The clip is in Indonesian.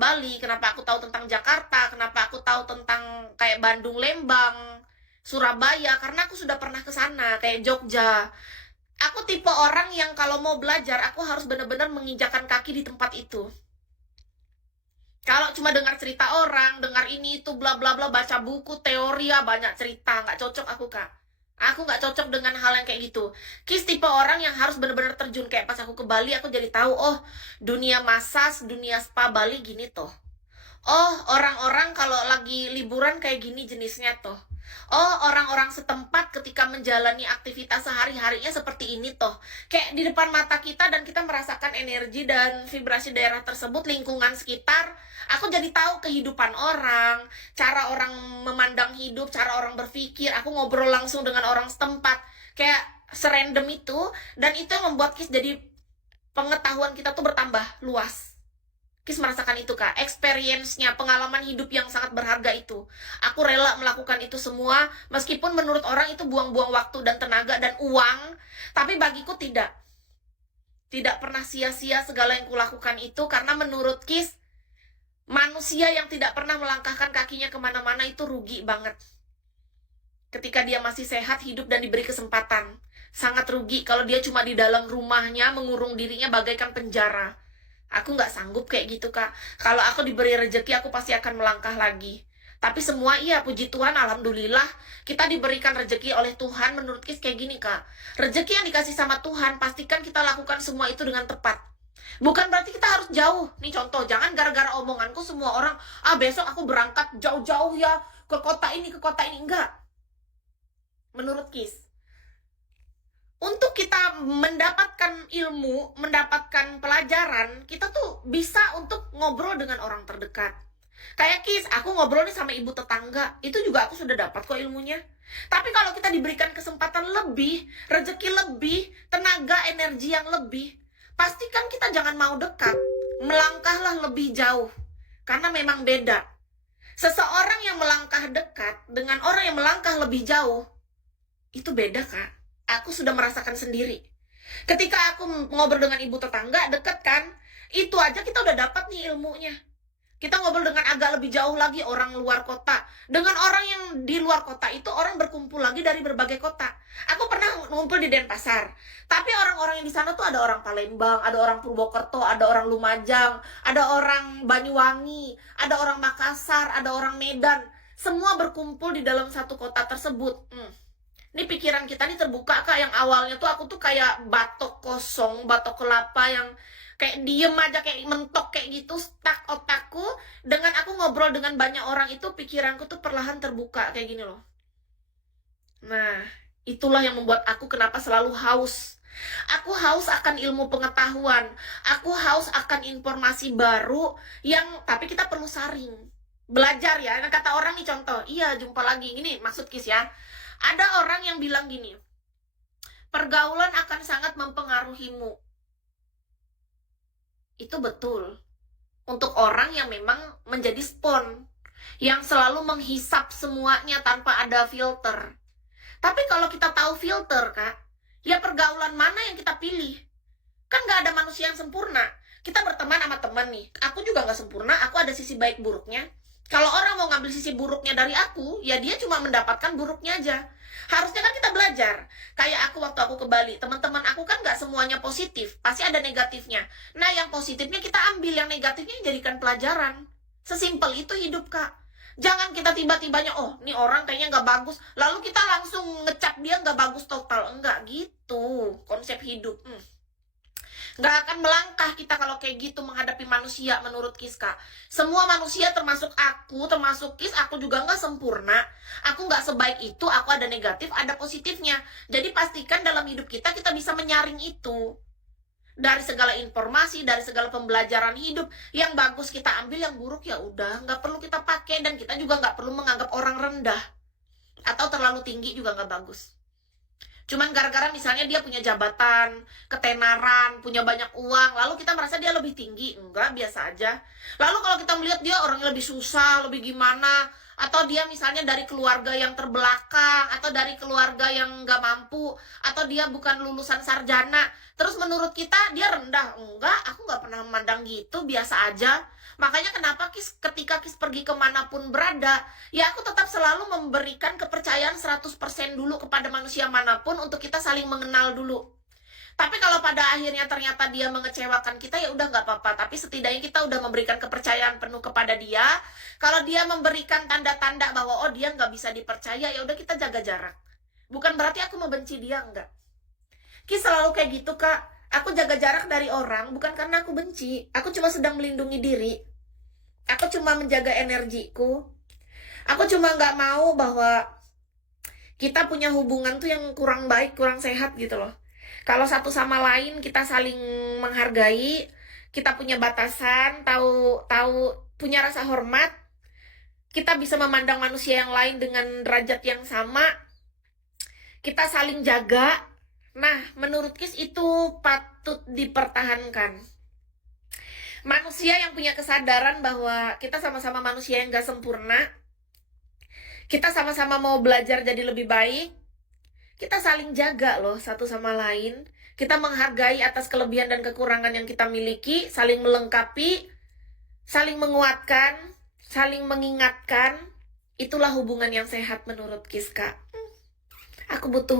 tentang Bali, kenapa aku tahu tentang Jakarta, kenapa aku tahu tentang kayak Bandung, Lembang, Surabaya, karena aku sudah pernah ke sana, kayak Jogja. Aku tipe orang yang kalau mau belajar, aku harus benar-benar menginjakan kaki di tempat itu. Kalau cuma dengar cerita orang, dengar ini itu bla bla bla, baca buku, teori ya banyak cerita, nggak cocok aku kak. Aku nggak cocok dengan hal yang kayak gitu. Kis tipe orang yang harus benar-benar terjun, kayak pas aku ke Bali, aku jadi tahu, oh dunia massage, dunia spa Bali gini toh. Oh, orang-orang kalau lagi liburan kayak gini jenisnya toh. Oh, orang-orang setempat ketika menjalani aktivitas sehari-harinya seperti ini toh. Kayak di depan mata kita dan kita merasakan energi dan vibrasi daerah tersebut, lingkungan sekitar. Aku jadi tahu kehidupan orang, cara orang memandang hidup, cara orang berpikir. Aku ngobrol langsung dengan orang setempat. Kayak serandom itu, dan itu yang membuat Kis jadi pengetahuan kita tuh bertambah luas. Kis merasakan itu kak, experience-nya, pengalaman hidup yang sangat berharga itu. Aku rela melakukan itu semua, meskipun menurut orang itu buang-buang waktu dan tenaga dan uang, tapi bagiku tidak. Tidak pernah sia-sia segala yang kulakukan itu, karena menurut Kis, manusia yang tidak pernah melangkahkan kakinya kemana-mana itu rugi banget. Ketika dia masih sehat, hidup dan diberi kesempatan. Sangat rugi kalau dia cuma di dalam rumahnya, mengurung dirinya bagaikan penjara. Aku nggak sanggup kayak gitu, Kak. Kalau aku diberi rezeki, aku pasti akan melangkah lagi. Tapi semua iya, puji Tuhan, alhamdulillah, kita diberikan rezeki oleh Tuhan. Menurut Kis kayak gini, Kak. Rezeki yang dikasih sama Tuhan, pastikan kita lakukan semua itu dengan tepat. Bukan berarti kita harus jauh. Nih contoh, jangan gara-gara omonganku semua orang, ah besok aku berangkat jauh-jauh ya, ke kota ini, ke kota ini. Enggak. Menurut Kis, untuk kita mendapatkan ilmu, mendapatkan pelajaran, kita tuh bisa untuk ngobrol dengan orang terdekat. Kayak Kis, aku ngobrol nih sama ibu tetangga, itu juga aku sudah dapat kok ilmunya. Tapi kalau kita diberikan kesempatan lebih, rezeki lebih, tenaga, energi yang lebih, pastikan kita jangan mau dekat, melangkahlah lebih jauh. Karena memang beda. Seseorang yang melangkah dekat dengan orang yang melangkah lebih jauh, itu beda kak. Aku sudah merasakan sendiri. Ketika aku ngobrol dengan ibu tetangga, deket kan, itu aja kita udah dapat nih ilmunya. Kita ngobrol dengan agak lebih jauh lagi, orang luar kota. Dengan orang yang di luar kota itu, orang berkumpul lagi dari berbagai kota. Aku pernah ngumpul di Denpasar. Tapi orang-orang yang di sana tuh ada orang Palembang, ada orang Purwokerto, ada orang Lumajang, ada orang Banyuwangi, ada orang Makassar, ada orang Medan. Semua berkumpul di dalam satu kota tersebut. Ini pikiran kita nih terbuka kak, yang awalnya tuh aku tuh kayak batok kosong, batok kelapa yang kayak diem aja, kayak mentok kayak gitu, stuck otakku. Dengan aku ngobrol dengan banyak orang itu, pikiranku tuh perlahan terbuka kayak gini loh. Nah, itulah yang membuat aku kenapa selalu haus. Aku haus akan ilmu pengetahuan, aku haus akan informasi baru yang, tapi kita perlu saring. Belajar ya, nah, kata orang nih contoh, iya jumpa lagi, ini maksud Kis ya. Ada orang yang bilang gini, pergaulan akan sangat mempengaruhimu. Itu betul. Untuk orang yang memang menjadi spon, yang selalu menghisap semuanya tanpa ada filter. Tapi kalau kita tahu filter, Kak, ya pergaulan mana yang kita pilih? Kan nggak ada manusia yang sempurna. Kita berteman sama teman nih, aku juga nggak sempurna, aku ada sisi baik buruknya. Kalau orang mau ngambil sisi buruknya dari aku, ya dia cuma mendapatkan buruknya aja. Harusnya kan kita belajar. Kayak aku waktu aku ke Bali, teman-teman aku kan nggak semuanya positif, pasti ada negatifnya. Nah, yang positifnya kita ambil, yang negatifnya jadikan pelajaran. Sesimpel itu hidup, Kak. Jangan kita tiba-tibanya, oh, ini orang kayaknya nggak bagus, lalu kita langsung ngecap dia nggak bagus total. Enggak gitu konsep hidup. Nggak akan melangkah kita kalau kayak gitu menghadapi manusia. Menurut Kis kak, semua manusia termasuk aku, termasuk Kis, aku juga nggak sempurna. Aku nggak sebaik itu, aku ada negatif, ada positifnya. Jadi pastikan dalam hidup kita bisa menyaring itu. Dari segala informasi, dari segala pembelajaran hidup, yang bagus kita ambil, yang buruk ya udah nggak perlu kita pakai. Dan kita juga nggak perlu menganggap orang rendah atau terlalu tinggi, juga nggak bagus. Cuman gara-gara misalnya dia punya jabatan, ketenaran, punya banyak uang, lalu kita merasa dia lebih tinggi. Enggak, biasa aja. Lalu kalau kita melihat dia orangnya lebih susah, lebih gimana, atau dia misalnya dari keluarga yang terbelakang, atau dari keluarga yang nggak mampu, atau dia bukan lulusan sarjana, terus menurut kita dia rendah. Enggak, aku nggak pernah memandang gitu, biasa aja. Makanya kenapa ketika Kis pergi kemanapun berada, ya aku tetap selalu memberikan kepercayaan 100% dulu kepada manusia manapun untuk kita saling mengenal dulu. Tapi kalau pada akhirnya ternyata dia mengecewakan kita, ya udah nggak apa-apa. Tapi setidaknya kita udah memberikan kepercayaan penuh kepada dia. Kalau dia memberikan tanda-tanda bahwa oh dia nggak bisa dipercaya, ya udah kita jaga jarak. Bukan berarti aku membenci dia, enggak. Ki selalu kayak gitu, Kak. Aku jaga jarak dari orang bukan karena aku benci. Aku cuma sedang melindungi diri. Aku cuma menjaga energiku. Aku cuma nggak mau bahwa kita punya hubungan tuh yang kurang baik, kurang sehat gitu loh. Kalau satu sama lain kita saling menghargai, kita punya batasan, tahu punya rasa hormat, kita bisa memandang manusia yang lain dengan derajat yang sama, kita saling jaga. Nah, menurut Kis itu patut dipertahankan. Manusia yang punya kesadaran bahwa kita sama-sama manusia yang gak sempurna, kita sama-sama mau belajar jadi lebih baik, kita saling jaga loh satu sama lain. Kita menghargai atas kelebihan dan kekurangan yang kita miliki, saling melengkapi, saling menguatkan, saling mengingatkan. Itulah hubungan yang sehat menurut Kiska. Aku butuh